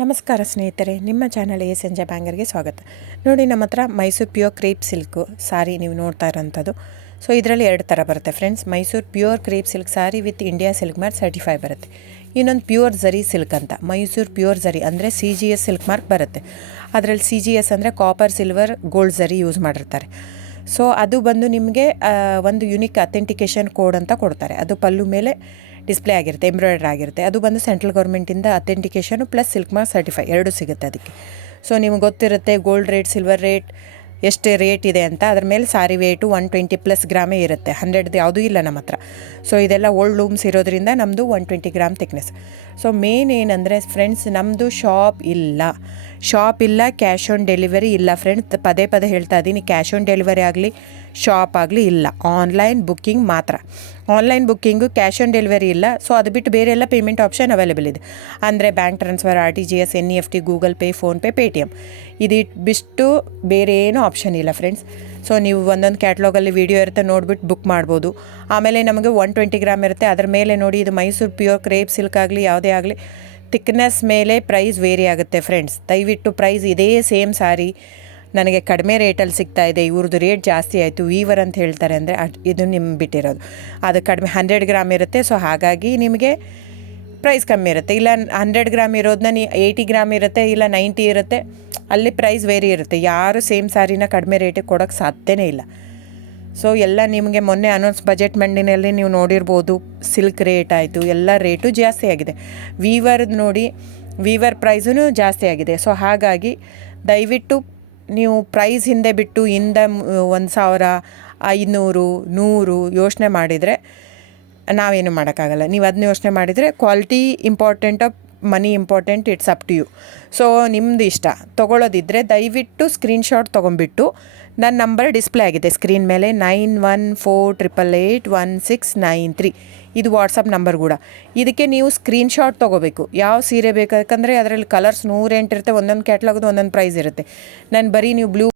ನಮಸ್ಕಾರ ಸ್ನೇಹಿತರೆ, ನಿಮ್ಮ ಚಾನಲ್ ಸಂಜೆ ಬ್ಯಾಂಗರ್ಗೆ ಸ್ವಾಗತ. ನೋಡಿ, ನಮ್ಮ ಹತ್ರ ಮೈಸೂರು ಪ್ಯೂರ್ ಕ್ರೇಪ್ ಸಿಲ್ಕು ಸಾರಿ ನೀವು ನೋಡ್ತಾ ಇರೋಂಥದ್ದು. ಸೊ ಇದರಲ್ಲಿ ಎರಡು ಥರ ಬರುತ್ತೆ friends. Mysuru pure crepe silk sorry with India silk mark certify ಬರುತ್ತೆ. ಇನ್ನೊಂದು ಪ್ಯೂರ್ ಝರಿ ಸಿಲ್ಕ್ ಅಂತ, ಮೈಸೂರು ಪ್ಯೂರ್ ಝರಿ ಅಂದರೆ CGS ಸಿಲ್ಕ್ ಮಾರ್ಕ್ ಬರುತ್ತೆ. ಅದರಲ್ಲಿ CGS ಅಂದರೆ ಕಾಪರ್, ಸಿಲ್ವರ್, ಗೋಲ್ಡ್ ಝರಿ ಯೂಸ್ ಮಾಡಿರ್ತಾರೆ. ಸೊ ಅದು ಬಂದು ನಿಮಗೆ ಒಂದು ಯುನಿಕ್ ಅಥೆಂಟಿಕೇಷನ್ ಕೋಡ್ ಅಂತ ಕೊಡ್ತಾರೆ. ಅದು ಪಲ್ಲು ಮೇಲೆ ಡಿಸ್ಪ್ಲೇ ಆಗಿರುತ್ತೆ, ಎಂಬ್ರಾಯ್ಡ್ರ್ ಆಗಿರುತ್ತೆ. ಅದು ಬಂದು ಸೆಂಟ್ರಲ್ ಗೌರ್ಮೆಂಟಿಂದ ಅಥೆಂಟಿಕೇಷನು ಪ್ಲಸ್ ಸಿಲ್ಕ್ ಮಾರ್ಕ್ ಸರ್ಟಿಫೈ ಎರಡೂ ಸಿಗುತ್ತೆ ಅದಕ್ಕೆ. ಸೊ ನಿಮ್ಗೆ ಗೊತ್ತಿರುತ್ತೆ ಗೋಲ್ಡ್ ರೇಟ್, ಸಿಲ್ವರ್ ರೇಟ್ ಎಷ್ಟು ರೇಟ್ ಇದೆ ಅಂತ. ಅದ್ರ ಮೇಲೆ ಸಾರಿ ವೇಟು 120+ ಗ್ರಾಮೇ ಇರುತ್ತೆ, 100 ಯಾವುದೂ ಇಲ್ಲ ನಮ್ಮ ಹತ್ರ. ಸೊ ಇದೆಲ್ಲ ಓಲ್ಡ್ ಲೂಮ್ಸ್ ಇರೋದ್ರಿಂದ ನಮ್ಮದು 120 ಗ್ರಾಮ್ ಥಿಕ್ನೆಸ್. ಸೊ ಮೇನ್ ಏನಂದರೆ ಫ್ರೆಂಡ್ಸ್, ನಮ್ಮದು ಶಾಪ್ ಇಲ್ಲ, ಕ್ಯಾಶ್ ಆನ್ ಡೆಲಿವರಿ ಇಲ್ಲ ಫ್ರೆಂಡ್ಸ್. ಪದೇ ಹೇಳ್ತಾ ಇದ್ದೀನಿ, ಕ್ಯಾಶ್ ಆನ್ ಡೆಲಿವರಿ ಆಗಲಿ ಶಾಪ್ ಆಗಲಿ ಇಲ್ಲ, ಆನ್ಲೈನ್ ಬುಕ್ಕಿಂಗ್ ಮಾತ್ರ. Online booking, cash on delivery ಇಲ್ಲ. ಸೊ ಅದು ಬಿಟ್ಟು ಬೇರೆ ಎಲ್ಲ ಪೇಮೆಂಟ್ ಆಪ್ಷನ್ ಅವೈಲೇಬಲ್ ಇದೆ. ಅಂದರೆ bank transfer, RTGS, NEFT, Google pay, PhonePe, Paytm. ಬಿಟ್ಟು ಬೇರೆ ಏನೂ ಆಪ್ಷನ್ ಇಲ್ಲ ಫ್ರೆಂಡ್ಸ್. ಸೊ ನೀವು ಒಂದೊಂದು ಕ್ಯಾಟ್ಲಾಗಲ್ಲಿ ವೀಡಿಯೋ ಇರುತ್ತೆ, ನೋಡಿಬಿಟ್ಟು ಬುಕ್ ಮಾಡ್ಬೋದು. ಆಮೇಲೆ ನಮಗೆ 120 ಗ್ರಾಮ್ ಇರುತ್ತೆ. ಅದರ ಮೇಲೆ ನೋಡಿ, ಇದು ಮೈಸೂರು ಪ್ಯೂರ್ ಕ್ರೇಪ್ ಸಿಲ್ಕ್ ಆಗಲಿ ಯಾವುದೇ ಆಗಲಿ ಥಿಕ್ನೆಸ್ ಮೇಲೆ ಪ್ರೈಸ್ ವೇರಿ ಆಗುತ್ತೆ ಫ್ರೆಂಡ್ಸ್. ದಯವಿಟ್ಟು ಪ್ರೈಸ್ ಇದೇ ಸೇಮ್ ಸಾರಿ ನನಗೆ ಕಡಿಮೆ ರೇಟಲ್ಲಿ ಸಿಗ್ತಾ ಇದೆ, ಇವ್ರದ್ದು ರೇಟ್ ಜಾಸ್ತಿ ಆಯಿತು ವೀವರ್ ಅಂತ ಹೇಳ್ತಾರೆ ಅಂದರೆ ಇದು ನಿಮ್ಮ ಬಿಟ್ಟಿರೋದು. ಅದು ಕಡಿಮೆ 100 ಗ್ರಾಮ್ ಇರುತ್ತೆ. ಸೊ ಹಾಗಾಗಿ ನಿಮಗೆ ಪ್ರೈಸ್ ಕಮ್ಮಿ ಇರುತ್ತೆ. ಇಲ್ಲ 100 ಗ್ರಾಮ್ ಇರೋದನ್ನ 80 ಗ್ರಾಮ್ ಇರುತ್ತೆ, ಇಲ್ಲ 90 ಇರುತ್ತೆ, ಅಲ್ಲಿ ಪ್ರೈಸ್ ವೇರಿ ಇರುತ್ತೆ. ಯಾರು ಸೇಮ್ ಸಾರಿನ ಕಡಿಮೆ ರೇಟಿಗೆ ಕೊಡೋಕ್ಕೆ ಸಾಧ್ಯನೇ ಇಲ್ಲ. ಸೊ ಎಲ್ಲ ನಿಮಗೆ ಮೊನ್ನೆ ಅನೌನ್ಸ್ ಬಜೆಟ್ ಮಂಡಿನಲ್ಲಿ ನೀವು ನೋಡಿರ್ಬೋದು, ಸಿಲ್ಕ್ ರೇಟ್ ಆಯಿತು, ಎಲ್ಲ ರೇಟು ಜಾಸ್ತಿ ಆಗಿದೆ. ವೀವರ್ದು ನೋಡಿ, ವೀವರ್ ಪ್ರೈಸೂ ಜಾಸ್ತಿ ಆಗಿದೆ. ಸೊ ಹಾಗಾಗಿ ದಯವಿಟ್ಟು ನೀವು ಪ್ರೈಸ್ ಹಿಂದೆ ಬಿಟ್ಟು 1,000, 500, 100 ಯೋಚನೆ ಮಾಡಿದರೆ ನಾವೇನು ಮಾಡೋಕ್ಕಾಗಲ್ಲ. ನೀವು ಅದನ್ನ ಯೋಚನೆ ಮಾಡಿದರೆ quality important, money important, it's up to you. So ನಿಮ್ಮದು ಇಷ್ಟ. ತೊಗೊಳ್ಳೋದಿದ್ದರೆ ದಯವಿಟ್ಟು ಸ್ಕ್ರೀನ್ಶಾಟ್ ತೊಗೊಂಬಿಟ್ಟು, ನನ್ನ ನಂಬರ್ ಡಿಸ್ಪ್ಲೇ ಆಗಿದೆ ಸ್ಕ್ರೀನ್ ಮೇಲೆ, 9148881693. ಇದು ವಾಟ್ಸಪ್ ನಂಬರ್ ಕೂಡ. ಇದಕ್ಕೆ ನೀವು ಸ್ಕ್ರೀನ್ಶಾಟ್ ತೊಗೋಬೇಕು. ಯಾವ ಸೀರೆ ಬೇಕು, ಯಾಕಂದರೆ ಅದರಲ್ಲಿ ಕಲರ್ಸ್ 108 ಇರುತ್ತೆ, ಒಂದೊಂದು ಕ್ಯಾಟ್ಲಾಗದು ಒಂದೊಂದು ಪ್ರೈಸ್ ಇರುತ್ತೆ. ನಾನು ಬರೀ ನೀವು ಬ್ಲೂ